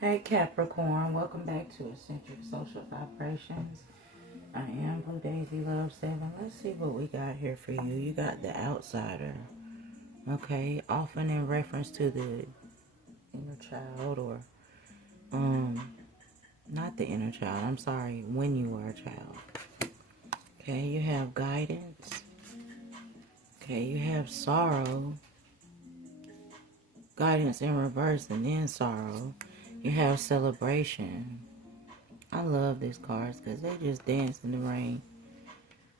Hey Capricorn, welcome back to Eccentric Social Vibrations. I am Blue Daisy Love 7. Let's see what we got here for you. You got the outsider. Okay, often in reference to the inner child or not the inner child, I'm sorry, when you were a child. Okay, you have guidance. Okay, you have sorrow. Guidance in reverse and then sorrow. You have celebration. I love these cards because they just dance in the rain.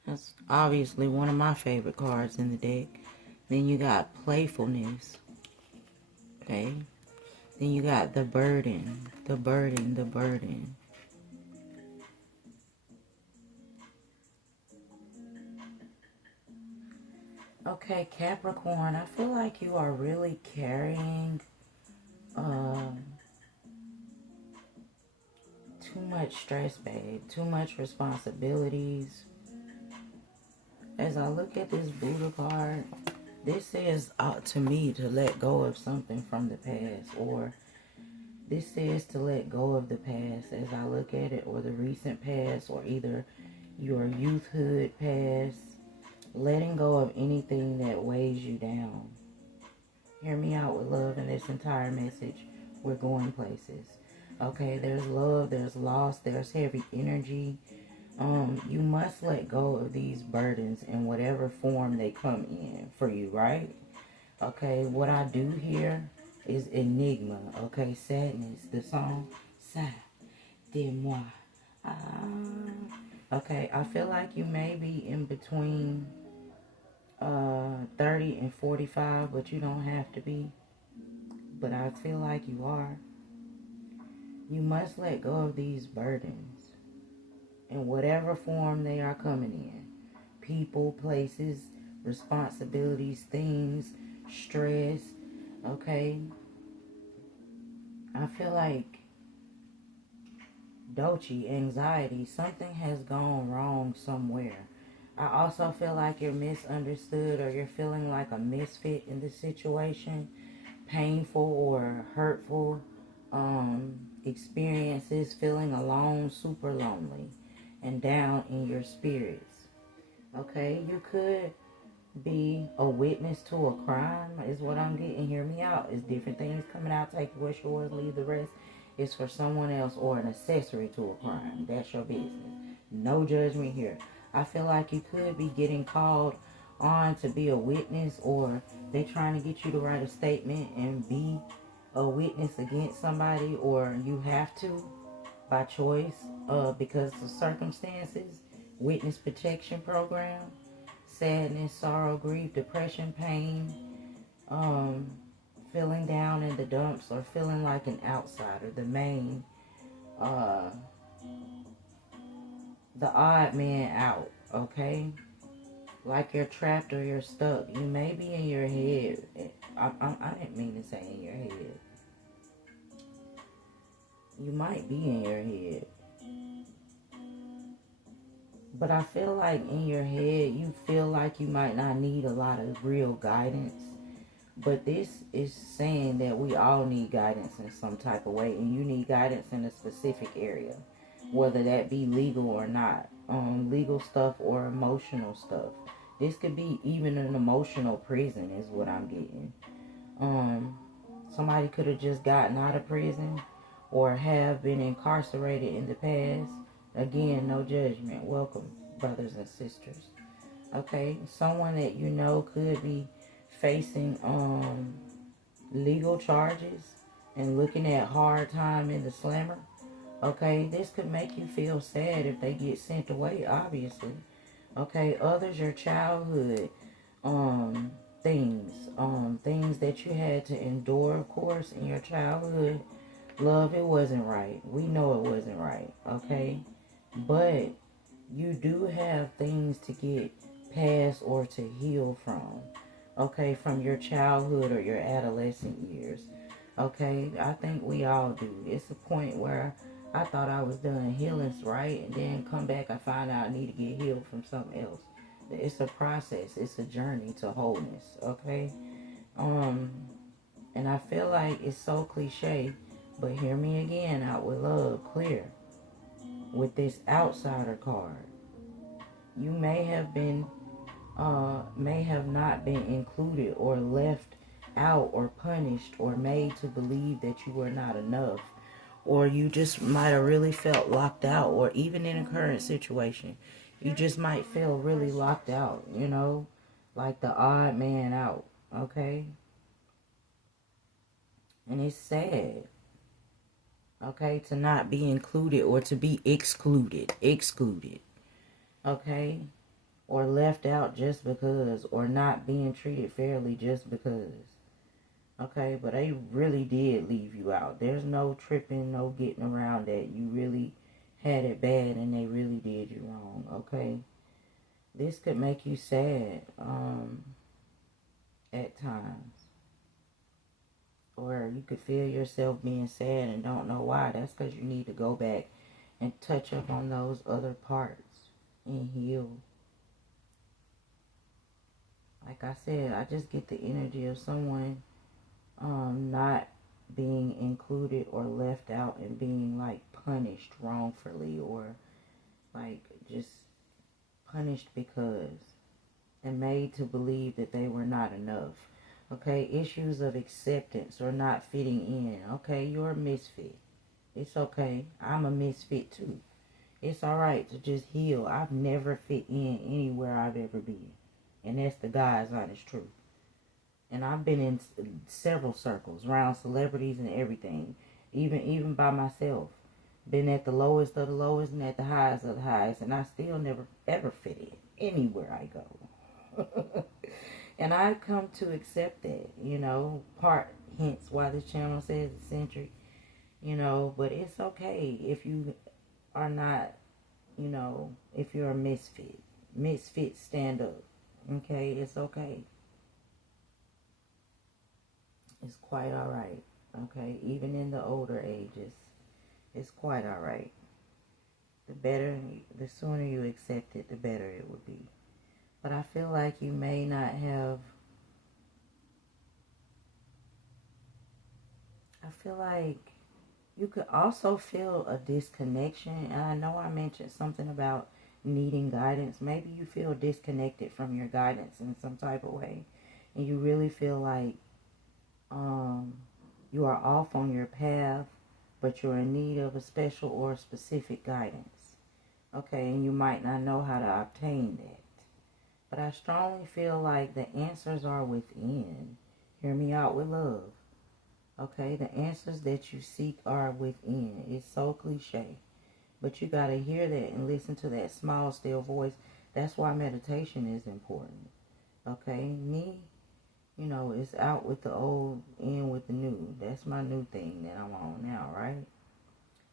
That's obviously one of my favorite cards in the deck. Then you got playfulness. Okay. Then you got the burden. The burden. The burden. Okay, Capricorn, I feel like you are really carrying too much stress, babe. Too much responsibilities. As I look at this Buddha card, this says to me to let go of something from the past, or this says to let go of the past as I look at it, or the recent past, or either your youthhood past, letting go of anything that weighs you down. Hear me out with love in this entire message. We're going places. Okay, there's love, there's loss, there's heavy energy. You must let go of these burdens in whatever form they come in for you, right? Okay, what I do here is enigma. Okay, sadness. The song, ça de moi. Ah. Okay, I feel like you may be in between 30 and 45, but you don't have to be. But I feel like you are. You must let go of these burdens in whatever form they are coming in. People, places, responsibilities, things, stress. Okay, I feel like Dolce, anxiety, something has gone wrong somewhere. I also feel like you're misunderstood, or you're feeling like a misfit in the situation. Painful or hurtful experiences, feeling alone, super lonely, and down in your spirits. Okay, you could be a witness to a crime, is what I'm getting. Hear me out. It's different things coming out. Take what's yours, leave the rest. It's for someone else, or an accessory to a crime. That's your business. No judgment here. I feel like you could be getting called on to be a witness, or they trying to get you to write a statement and be a witness against somebody, or you have to by choice because of circumstances. Witness protection program. Sadness, sorrow, grief, depression, pain, um, feeling down in the dumps, or feeling like an outsider, the main, uh, the odd man out, okay? Like you're trapped or you're stuck. You may be in your head. I didn't mean to say in your head. You might be in your head. But I feel like in your head, you feel like you might not need a lot of real guidance. But this is saying that we all need guidance in some type of way, and you need guidance in a specific area, whether that be legal or not, legal stuff or emotional stuff. This could be even an emotional prison, is what I'm getting. Um, Somebody could have just gotten out of prison, or have been incarcerated in the past. Again, no judgment. Welcome, brothers and sisters. Okay, someone that you know could be facing legal charges and looking at hard time in the slammer. Okay, this could make you feel sad if they get sent away, obviously. Okay, others, your childhood things, things that you had to endure, of course, in your childhood. Love, it wasn't right. We know it wasn't right, okay? But you do have things to get past or to heal from, okay, from your childhood or your adolescent years, okay? I think we all do. It's a point where I thought I was done healing, right? And then come back, I find out I need to get healed from something else. It's a process. It's a journey to wholeness, okay? Um, and I feel like it's so cliche, But hear me again, out with love, clear. With this outsider card, you may have not been included or left out or punished or made to believe that you were not enough, or you just might have really felt locked out, or even in a current situation you just might feel really locked out, like the odd man out. Okay, and it's sad, okay, to not be included or to be excluded, okay, or left out just because, or not being treated fairly just because. Okay, but they really did leave you out. There's no tripping, no getting around that. You really had it bad and they really did you wrong, okay? This could make you sad at times. Or you could feel yourself being sad and don't know why. That's because you need to go back and touch up on those other parts and heal. Like I said, I just get the energy of someone not being included or left out and being like punished wrongfully, or like just punished because, and made to believe that they were not enough. Okay, issues of acceptance or not fitting in. Okay, you're a misfit. It's okay. I'm a misfit too. It's alright to just heal. I've never fit in anywhere I've ever been. And that's the God's honest truth. And I've been in several circles, around celebrities and everything. Even by myself. Been at the lowest of the lowest and at the highest of the highest. And I still never ever fit in anywhere I go. And I've come to accept that, hence why this channel says eccentric, but it's okay if you are not, if you're a misfit. Misfit, stand up. Okay, it's okay. It's quite alright. Okay, even in the older ages, it's quite alright. The sooner you accept it, the better it would be. But I feel like you may not have, I feel like you could also feel a disconnection. And I know I mentioned something about needing guidance. Maybe you feel disconnected from your guidance in some type of way. And you really feel like you are off on your path, but you're in need of a special or specific guidance. Okay, and you might not know how to obtain that. But I strongly feel like the answers are within. Hear me out with love. Okay, the answers that you seek are within. It's so cliche. But you got to hear that and listen to that small, still voice. That's why meditation is important. Okay, me, it's out with the old, in with the new. That's my new thing that I'm on now, right?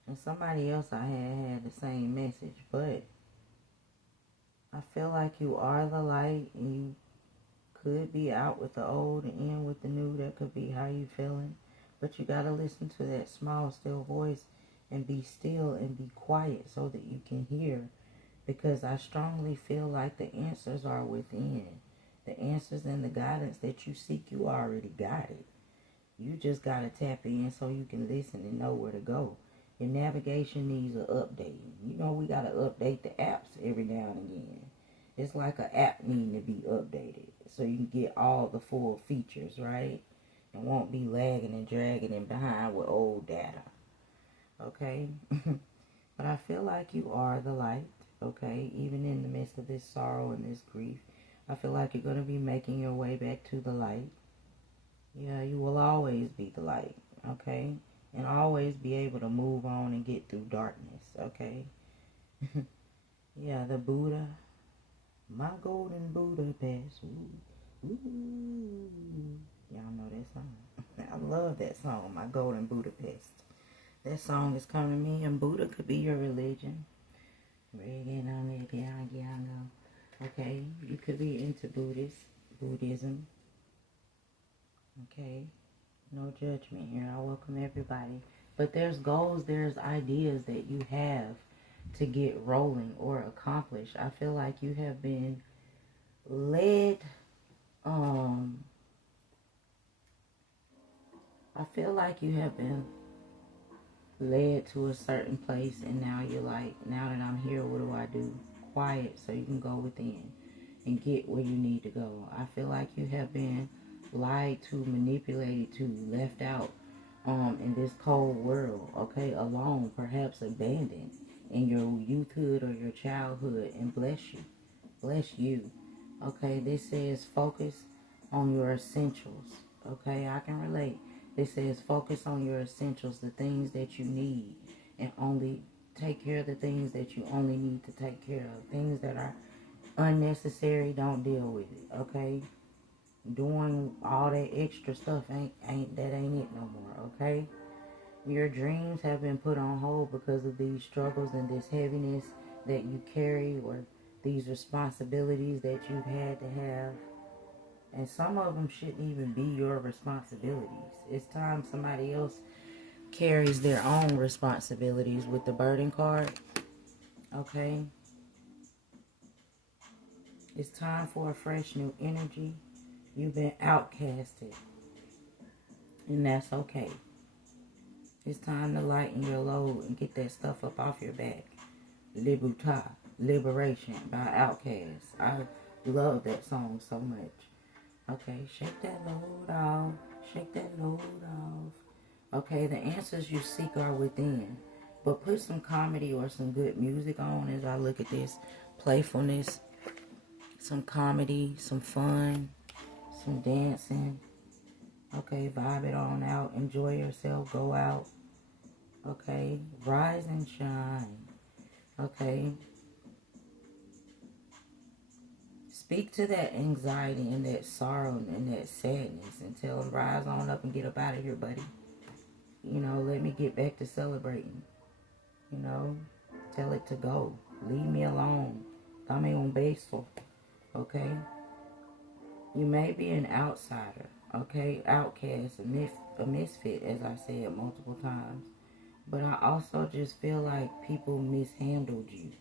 And somebody else I had the same message, but I feel like you are the light, and you could be out with the old and in with the new. That could be how you feeling. But you got to listen to that small, still voice and be still and be quiet so that you can hear. Because I strongly feel like the answers are within. The answers and the guidance that you seek, you already got it. You just got to tap in so you can listen and know where to go. Your navigation needs an update. We got to update the apps every now and again. It's like an app needing to be updated so you can get all the full features, right? And won't be lagging and dragging and behind with old data. Okay? But I feel like you are the light, okay? Even in the midst of this sorrow and this grief, I feel like you're going to be making your way back to the light. Yeah, you will always be the light, okay? And always be able to move on and get through darkness, okay? Yeah, the Buddha, my golden Budapest. Ooh, ooh. Y'all know that song. I love that song, My Golden Budapest. That song is coming to me, and Buddha could be your religion. Okay, you could be into Buddhism. Okay, no judgment here. I welcome everybody. But there's goals, there's ideas that you have to get rolling or accomplish. I feel like you have been led, I feel like you have been led to a certain place, and now you're like, now that I'm here, what do I do? Quiet, so you can go within and get where you need to go. I feel like you have been lied to, manipulated to, left out in this cold world, okay, alone, perhaps abandoned in your youthhood or your childhood, and bless you, okay. This says focus on your essentials, okay. I can relate. This says focus on your essentials, the things that you need, and only take care of the things that you only need to take care of. Things that are unnecessary, don't deal with it, okay. Doing all that extra stuff ain't it no more, okay. Your dreams have been put on hold because of these struggles and this heaviness that you carry, or these responsibilities that you've had to have. And some of them shouldn't even be your responsibilities. It's time somebody else carries their own responsibilities with the burden card, okay. It's time for a fresh new energy. You've been outcasted, and that's okay. It's time to lighten your load and get that stuff up off your back. Libertà, Liberation by Outkast. I love that song so much. Okay, shake that load off. Shake that load off. Okay, the answers you seek are within. But put some comedy or some good music on as I look at this. Playfulness, some comedy, some fun, some dancing. Okay, vibe it on out. Enjoy yourself. Go out. Okay, rise and shine. Okay, speak to that anxiety and that sorrow and that sadness and tell them, rise on up and get up out of here, buddy. You know, let me get back to celebrating. You know, tell it to go. Leave me alone. Dame un beso. Okay? You may be an outsider. Okay? Outcast, a misfit, as I said multiple times. But I also just feel like people mishandled you.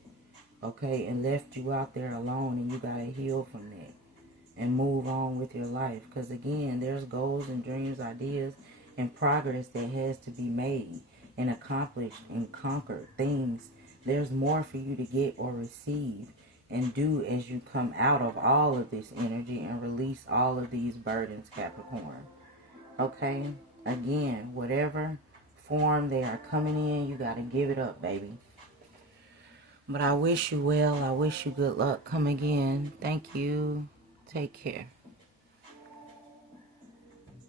Okay? And left you out there alone, and you got to heal from that and move on with your life. Because again, there's goals and dreams, ideas, and progress that has to be made and accomplished and conquered things. There's more for you to get or receive and do as you come out of all of this energy and release all of these burdens, Capricorn. Okay? Again, whatever form they are coming in, you got to give it up, baby. But I wish you well. I wish you good luck. Come again. Thank you. Take care.